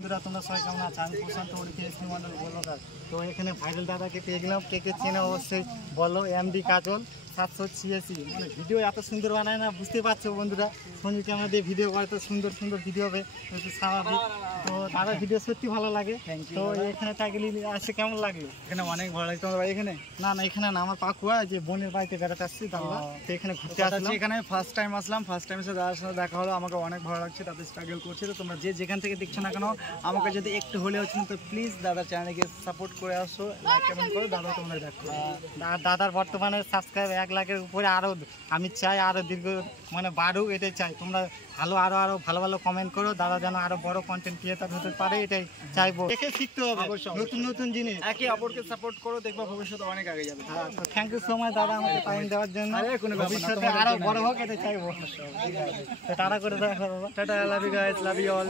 বন্ধুরা তোমরা সবাই কেমন আছো? আমি প্রশান্ত উড়িষ্যা মন্ডল বলো। তো এখানে ভাইরাল দাদাকে পেয়ে গেলাম। কে কে চেনে অবশ্যই বলো। এমডি কাজল 786, মানে ভিডিও এত সুন্দর বানায় না, বুঝতে পারছো বন্ধুরা। সঞ্জু ক্যামেরা দিয়ে ভিডিও করে তো সুন্দর সুন্দর ভিডিও হবে, স্বাভাবিক। তো দাদার ভিডিও সত্যি ভালো লাগে। তো এখানে থাকলে আসে কেমন লাগলো? এখানে অনেক ভালো লাগে। তোমার বাড়ি এখানে? না না, এখানে না, আমার পাকুয়া যে বোনের বাড়িতে বেড়াতে আসছি দাদা, তো এখানে ঘুরতে আসছি। এখানে ফার্স্ট টাইম আসলাম, ফার্স্ট টাইম এসে দাদার সাথে দেখা হলো, আমাকে অনেক ভালো লাগছে। তাদের স্ট্রাগল করছে। তো তোমরা যে যেখান থেকে দেখছো না কেন, আমাকে যদি একটু হলে হচ্ছে না, তো প্লিজ দাদার চ্যানেলকে সাপোর্ট করে আসো, লাইক কমেন্ট করো। দাদা তোমরা দেখো। আর দাদার বর্তমানে সাবস্ক্রাইব 1 লাখের উপরে। আরও আমি চাই আরও দীর্ঘ মানে বাড়ুক, এটাই চাই। তোমরা আরো ভালো ভালো কমেন্ট করো, দাদা যেন আরো বড় কন্টেন্ট ক্রিয়েটর হতে পারে, এটাই চাইবো। দেখে শিখতে হবে নতুন নতুন জিনিস, একে অপরকে সাপোর্ট করো, দেখবা ভবিষ্যতে অনেক আগে যাবে। থ্যাংক ইউ সো মাচ দাদা আমাকে টাইম দেওয়ার জন্য। ভবিষ্যতে আরো বড় হোক এটা চাইবো। টাটা করে দেখো দাদা। Tata, love you guys, love you all.